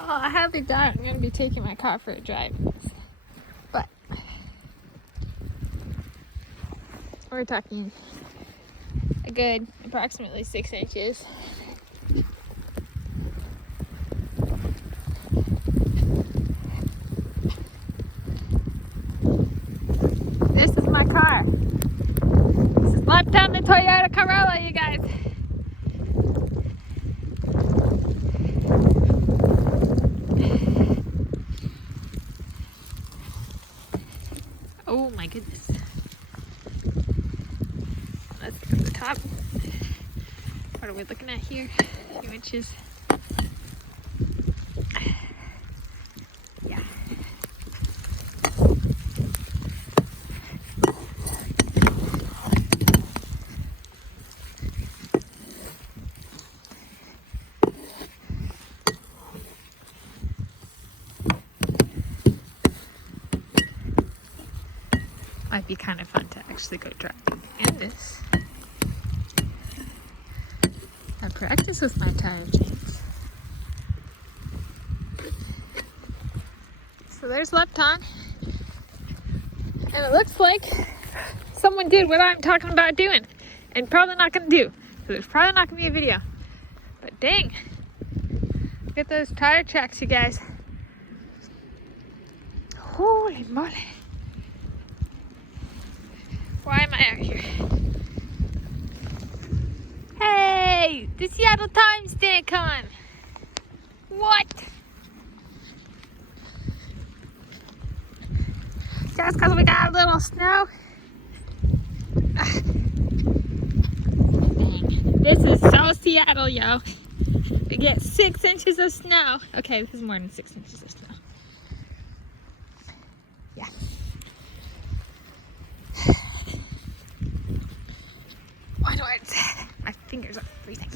Oh, I haven't done. I'm gonna be taking my car for a drive, but we're talking a good approximately 6 inches. This is my car. This is left on the Toyota Corolla, you guys. Oh my goodness. Let's get to the top. What are we looking at here? A few inches. Yeah. Might be kind of fun to actually go driving in this. I practice with my tire chains. So there's left on. And it looks like someone did what I'm talking about doing. And probably not going to do. So there's probably not going to be a video. But dang. Look at those tire tracks, you guys. Holy moly. Why am I out here? Hey, the Seattle Times didn't come. What? Just because we got a little snow? Dang. This is so Seattle, yo. We get 6 inches of snow. Okay, this is more than 6 inches of snow. Yeah. Why do I... My fingers are freezing.